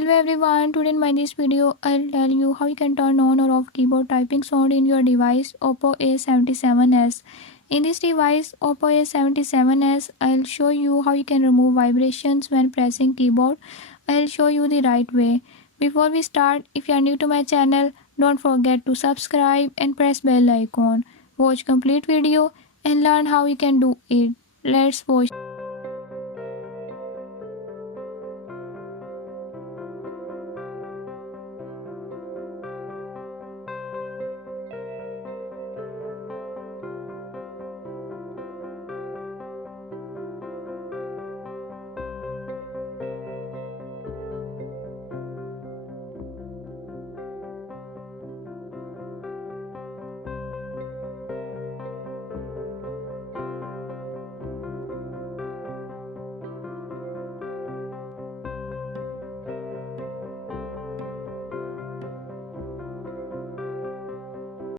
Hello everyone, today in my this video I'll tell you how you can turn on or off keyboard typing sound in your device Oppo A77s. In this device Oppo A77s, I'll show you how you can remove vibrations when pressing keyboard. I'll show you the right way. Before we start, if you are new to my channel, don't forget to subscribe and press bell icon. Watch complete video and learn how you can do it. Let's watch.